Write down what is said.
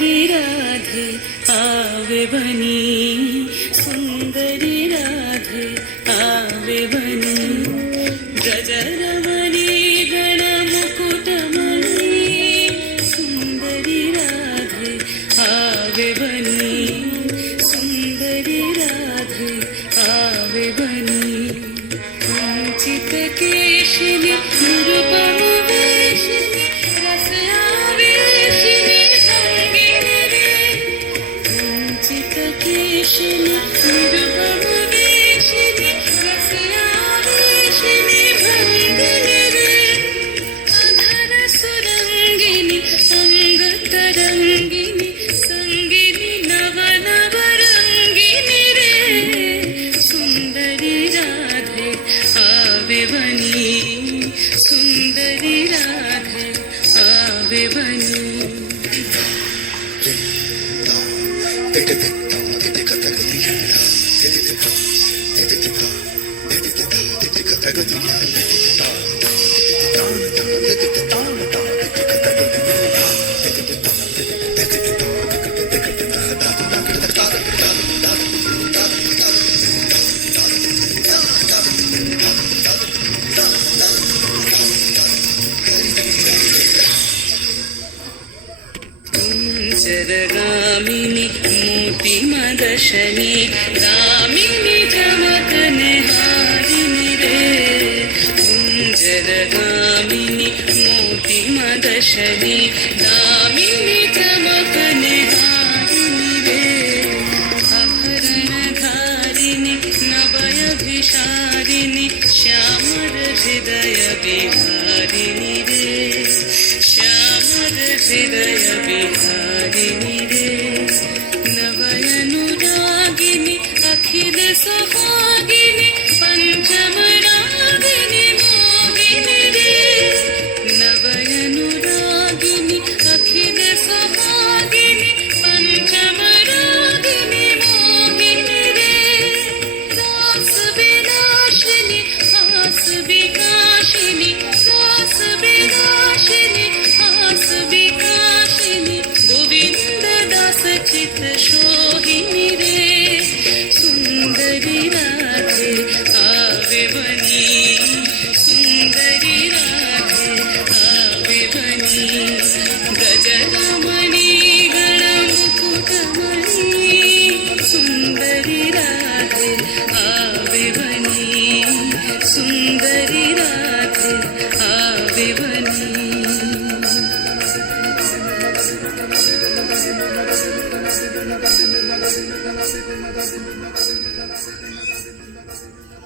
सुंदरी राधे आवे बनी, सुंदरी राधे आवे बनी, गजरमणी गणमुकुटमणि, सुंदरी राधे आवे बनी, सुंदरी राधे आवे बनी, कुंचित केशिनी निरुपम वेशिनी रस आवेशिनी संगिनी रे, कुंचित केशिनी निरुपम वेशिनी रस आवेशिनी भंगिनी रे, अधर सुरंगिनी अंग तरंगिनी संगिनी नव नव रंगिनी रे, सुंदरी राधे आवे बनी, सुंदरी राधे आवे बनी. जरगामिनी मोती मदशनी दामिनी चमकने हारिनी रे, जरगामिनी मोती मदशनी दामिनी चमकने हारिनी रे, आभरण धारिणी नवयभिषारिणी श्यामर हृदय विहारिणी रे, श्यामर हृदय विहारिणी रे, नवयनुरागिनी अखिल सुहागिनी पंचम रागिनी मोहिनी रे, नवयनुरागिनी अखिल सुहागिनी पंचम रागिनी मोहिनी रे, रास विनाशिनी हास विकाशिनी, रास विनाशिनी हास विकाशिनी, गोविंद दास चित शोहिनी रे, सुंदरी राधे आवे बनी, सुंदरी राधे आवे बनी, गजरमणी गणमुकुटमणि, सुंदरी राधे आवे बनी, सुंदरी राधे आवे बनी.